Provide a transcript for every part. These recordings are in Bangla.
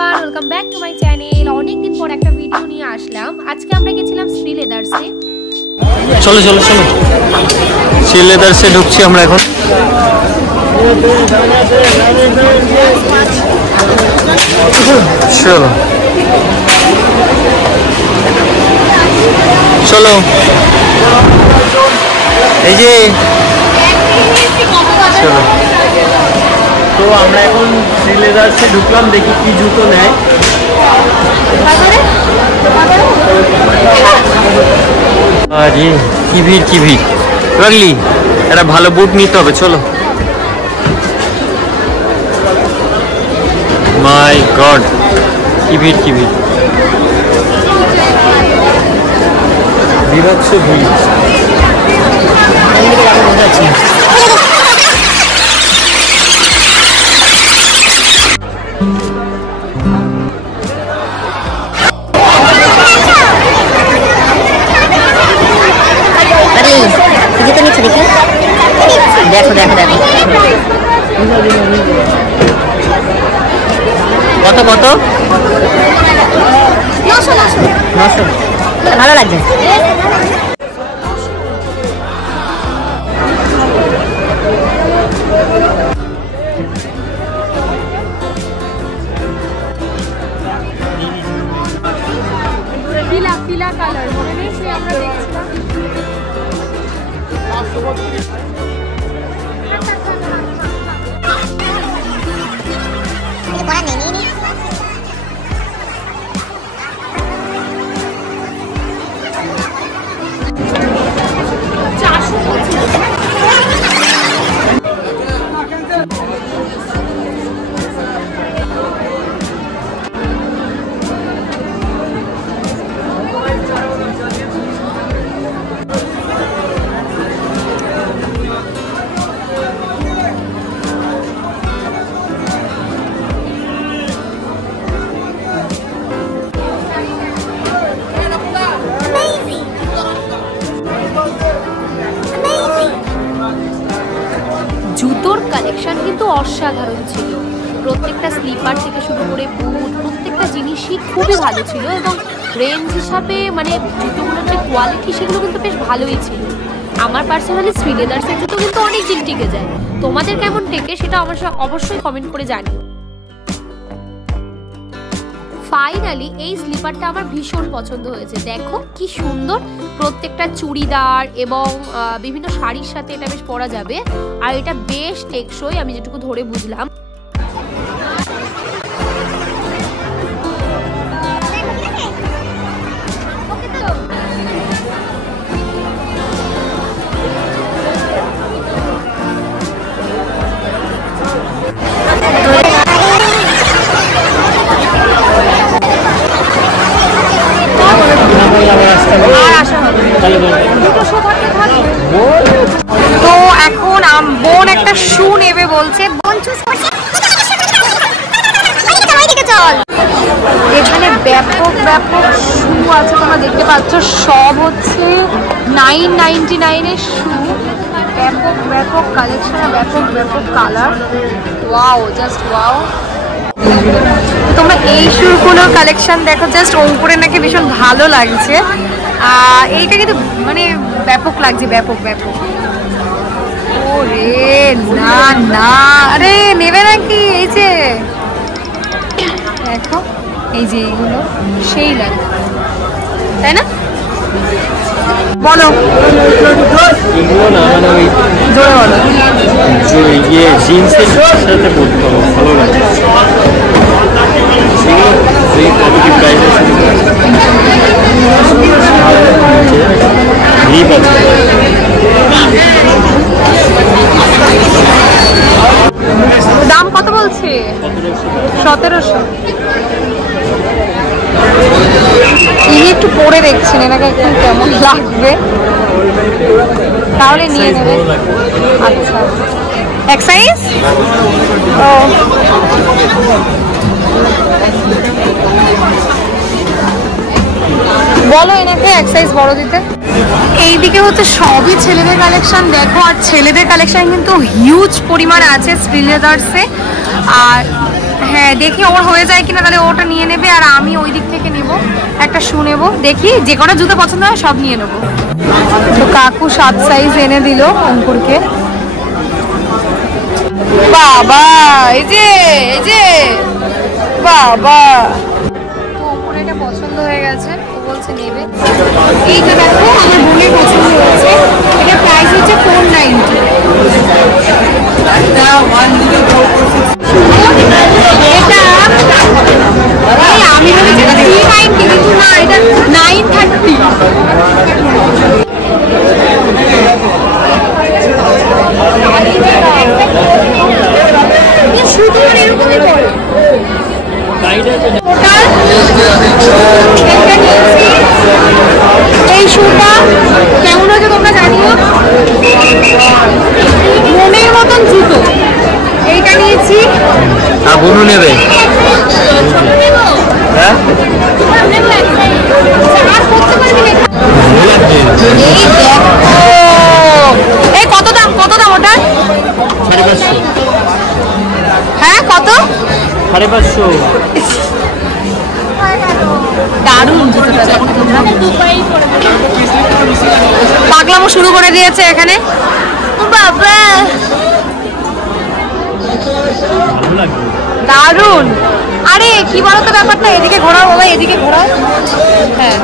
Everyone, welcome back to my channel. অনেকদিন পর একটা ভিডিও নিয়ে আসলাম। আজকে আমরা গেছিলাম শ্রী লেদার্সে। চলো চলো চলো, শ্রী লেদার্সে ঢুকছি আমরা এখন। চলো চলো, এই যে চলো। তো আমরা এখন শ্রী লেদার্সে ঢুকলাম, দেখি কি জুতো নেয়। আরে কি ভিড় কি ভিড়, রাগলি একটা ভালো বুট নিতে হবে। চলো, মাই গড কি ভিড় কি ভিড়, বিভৎস ভিড়। দেখো দেখো দেখো কত কত, 900 ভালো লাগছে। পিলা কালার মনে নেই, সে আমরা দেখছিলাম। জুতোর কালেকশন কিন্তু অসাধারণ ছিল। প্রত্যেকটা স্লিপার থেকে শুরু করে বুট, প্রত্যেকটা জিনিসই খুবই ভালো ছিল এবং রেঞ্জ হিসাবে মানে জুতোগুলোর যে কোয়ালিটি সেগুলো কিন্তু বেশ ভালোই ছিল। আমার পার্সোনালি শ্রী লেদার্সের জুতো কিন্তু অনেক দিন টিকে যায়। তোমাদের কেমন টেকে সেটা আমার অবশ্যই কমেন্ট করে জানিও। ফাইনালি এই স্লিপারটা আমার ভীষণ পছন্দ হয়েছে। দেখো কি সুন্দর, প্রত্যেকটা চুড়িদার এবং বিভিন্ন শাড়ির সাথে এটা বেশ পরা যাবে। আর এটা বেশ টেকসই, আমি যেটুকু ধরে বুঝলাম। তো এখন বোন একটা শু নেবে বলছে, বোন চুজ করছে। চল, এখানে ব্যাপক ব্যাপক শু আছে, তোমরা দেখতে পাচ্ছ। সব হচ্ছে 999 এর শু। ব্যাপক ব্যাপক কালেকশন, ব্যাপক ব্যাপক কালার। Wow, just wow. তোমরা এই শুগুলোর কালেকশন দেখো, জাস্ট অঙ্কুরে নাকি ভীষণ ভালো লাগছে। এইটা কিন্তু মানে ব্যাপক লাগছে, ব্যাপক ব্যাপক। ওরে না না, আরে নেবে নাকি? এই যে দেখো, এই যে এইগুলো সেই লাগে, তাই না? বলো এগুলো না, মানে ওই জোরে বলো। ইয়ে জিন্সের সাথে পরতে হবে, ভালো লাগে। দাম কত বলছে? 1700। ইনি একটু পরে দেখছেন এনাকে একদম কেমন লাগবে, তাহলে নিয়ে নেবে। আচ্ছা, এক সাইজ। ও বলো এনাকে এক সাইজ বড় দিতে। এইদিকে হচ্ছে সবই ছেলেদের কালেকশন দেখো, আর ছেলেদের কালেকশন কিন্তু হিউজ পরিমাণে আছে শ্রী লেদার্সে। আর হ্যাঁ দেখি ওর হয়ে যায় কিনা, তাহলে ওটা নিয়ে নেবে আর আমি ওই দিক থেকে নেব একটা শু নেবো। দেখি যে কটা জুতো পছন্দ হয় সব নিয়ে নেবো। তো কাকু 7 সাইজ এনে দিল অঙ্কুরকে। বাবা এই যে বাবা, তো অঙ্কুর এটা পছন্দ হয়ে গেছে, ও বলছে নেবে। এইটা দেখো আমার বোনের পছন্দ হয়েছে, এটা প্রাইস হচ্ছে 490। আমি ভেবেছি 390 কিন্তু না, এটা 930। শুধু এরকমই পড়ে। এই শুটা কেমন হয়েছে তোমরা জানিও। মনের মতন জুতো এইটা নিয়েছি। বুনু নেবে? হ্যাঁ এই কত দাম, কত দাম ওটা? 550। হ্যাঁ কত? 550। দারুণ জুতোটা, পাগলামো শুরু করে দিয়েছে এখানে। বাবা দারুণ। আরে কি বলতো ব্যাপারটা, এদিকে ঘোরাও বাবা, এদিকে ঘোরাও। হ্যাঁ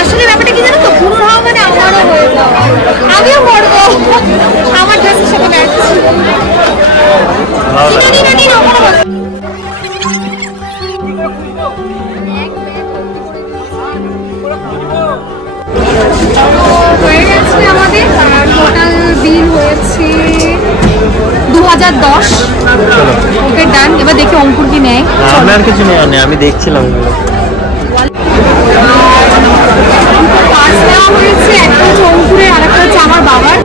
আসলে ব্যাপারটা কি জানো তো, পুরো হওয়া মানে আমারও হয়ে যাওয়া, আমিও পড়বো আমার ড্রেসের সাথে ম্যাচ। হয়ে গেছে আমাদের, আর টোটাল বিল হয়েছে 2010। ওকে ডান। এবার দেখি অঙ্কুর কি নেয়। আমার কিছু নেওয়া নেই, আমি দেখছিলাম পার্স নেওয়া হয়েছে, একটা হচ্ছে অঙ্কুরের আর একটা হচ্ছে আমার বাবার।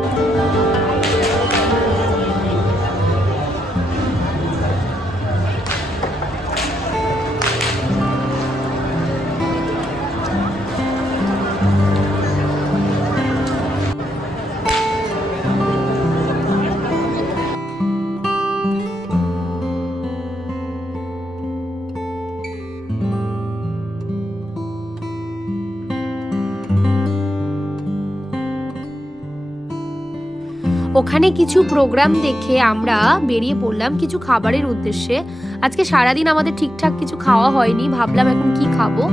ওখানে কিছু প্রোগ্রাম দেখে আমরা বেরিয়ে পড়লাম কিছু খাবারের উদ্দেশ্যে। আজকে সারাদিন আমাদের ঠিকঠাক কিছু খাওয়া হয়নি, ভাবলাম এখন কি খাবো।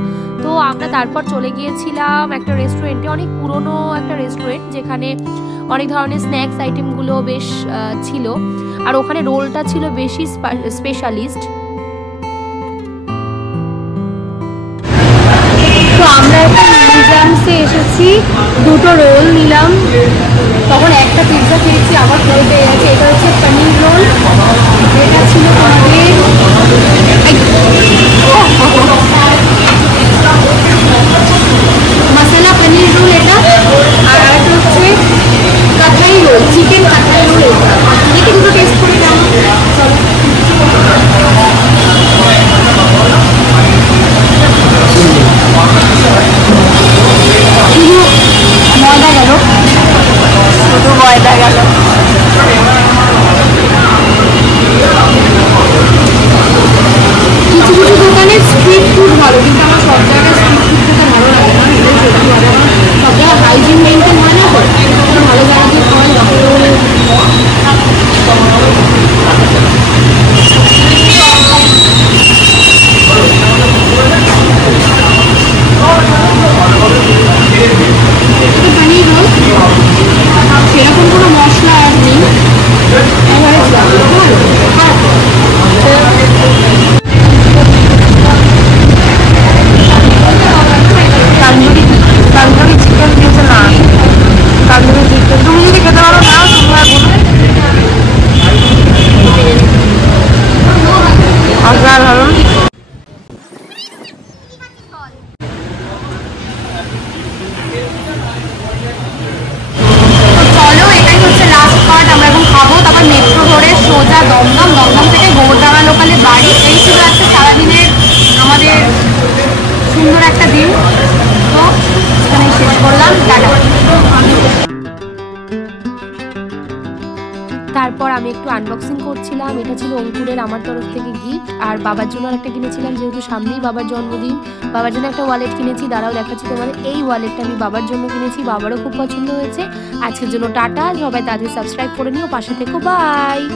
তো আমরা তারপর চলে গিয়েছিলাম একটা রেস্টুরেন্টে, অনেক পুরনো একটা রেস্টুরেন্ট, যেখানে অনেক ধরনের স্ন্যাক্স আইটেমগুলো বেশ ছিল, আর ওখানে রোলটা ছিল বেশি স্পেশালিস্ট। তো আমরা এখন মিউজিয়ামসে এসেছি, দুটো রোল নিলাম, তখন একটা পিৎজা খেয়েছি, আবার খেয়ে পেয়ে গেছে। এটা হচ্ছে পনির রোল, এটা ছিল আমাদের মশলা পনির রোল এটা, আর একটা হচ্ছে Kathai role, chicken Kathai role. এটা দুটো টেস্ট করে দাও। শুধু ময়দা গেল, শুধু ময়দা গেল। কিছু কিছু দোকানে স্ট্রিট ফুড ভালো, কিন্তু আমার সব জায়গায় স্ট্রিট ফুড খেতে ভালো লাগে না, এটাই সত্যি কথা। সব জায়গায় হাইজিন মেনটেন হয় না, তো ভালো জায়গা দিয়ে খাওয়াই পনির রোল, সেরকম কোনো মশলা আর নেই। তান্দুরি চিকেন দিয়েছে না, তান্দুরি চিকেন তুমি যদি খেতে পারো না তোমরা বলো। অসাধারণ। চলো এটাই হচ্ছে লাস্ট পার্ট, আমরা এখন খাবো, তারপর মেট্রো ধরে সোজা দমদম, দমদম থেকে গোবরডাঙ্গা লোকালে বাড়ি। এই ছিল একটা সারাদিনের আমাদের সুন্দর একটা দিন। তো এখানে শেষ করলাম, টাটা। তারপর আমি একটু আনবক্সিং করছিলাম। এটা ছিল অঙ্কুরের আমার তরফ থেকে গিফট। আর বাবার জন্য একটা কিনেছিলাম, যেহেতু সামনেই বাবার জন্মদিন। বাবার জন্য একটা ওয়ালেট কিনেছি, দাঁড়াও দেখাচ্ছি তোমাদের। এই ওয়ালেটটা আমি বাবার জন্য কিনেছি, বাবারও খুব পছন্দ হয়েছে। আজকের জন্য টাটা, সবাই তাদের সাবস্ক্রাইব করে নিও, পাশে থেকো, বাই।